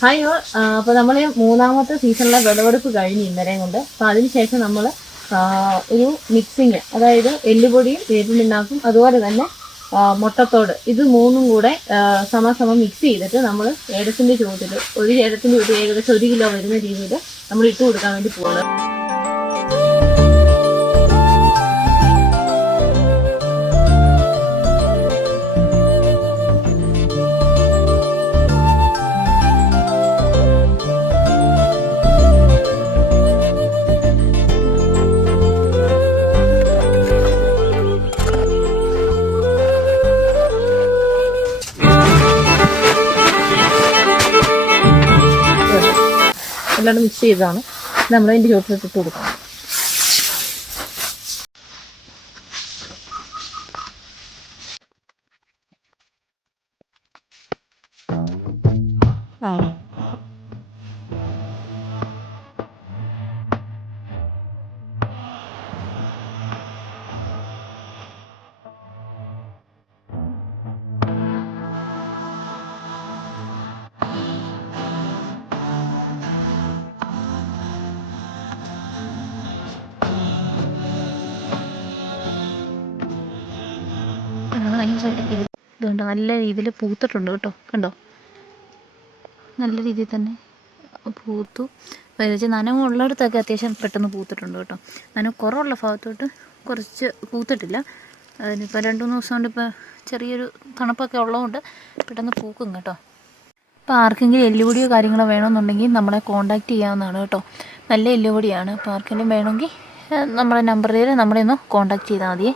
Hi all. അപ്പോൾ നമ്മൾ മൂന്നാമത്തെ സീസണിലെ വിളവെടുപ്പ് കഴിഞ്ഞ് ഇന്നലെയും കൊണ്ട്. അപ്പോൾ അതിനുശേഷം നമ്മൾ ഒരു മിക്സിങ്, അതായത് എല്ലുപൊടിയും വേപ്പിൻ അതുപോലെ തന്നെ മുട്ടത്തോട്, ഇത് മൂന്നും കൂടെ സമസമം മിക്സ് ചെയ്തിട്ട് നമ്മൾ ഏലത്തിൻ്റെ ചുവട്ടിൽ, ഒരു ഏലത്തിൻ്റെ ചുവട്ടിൽ ഏകദേശം 1 കിലോ വരുന്ന രീതിയിൽ നമ്മൾ ഇട്ട് കൊടുക്കാൻ വേണ്ടി പോകുന്നത്. എല്ലാം മിക്സ് ചെയ്തതാണ് നമ്മളതിൻ്റെ ചുവട്ടിലിട്ട് കൊടുക്കണം. ഇതുകൊണ്ട് നല്ല രീതിയിൽ പൂത്തിട്ടുണ്ട് കേട്ടോ, കണ്ടോ? നല്ല രീതിയിൽ തന്നെ പൂത്തു. വെച്ച് നനവുള്ളിടത്തൊക്കെ അത്യാവശ്യം പെട്ടെന്ന് പൂത്തിട്ടുണ്ട് കേട്ടോ. നനവ് കുറവുള്ള ഭാഗത്തോട്ട് കുറച്ച് പൂത്തിട്ടില്ല. അതിനിപ്പോൾ 2-3 ദിവസം കൊണ്ട് ഇപ്പോൾ ചെറിയൊരു തണുപ്പൊക്കെ ഉള്ളതുകൊണ്ട് പെട്ടെന്ന് പൂക്കും കേട്ടോ. അപ്പോൾ ആർക്കെങ്കിലും എല്ലുപൊടിയോ കാര്യങ്ങളോ വേണമെന്നുണ്ടെങ്കിൽ നമ്മളെ കോൺടാക്റ്റ് ചെയ്യാവുന്നതാണ് കേട്ടോ. നല്ല എല്ലുപൊടിയാണ്. അപ്പോൾ ആർക്കെങ്കിലും വേണമെങ്കിൽ നമ്മുടെ നമ്പറിൽ നമ്മളെ ഒന്ന് കോൺടാക്റ്റ് ചെയ്താൽ മതിയേ.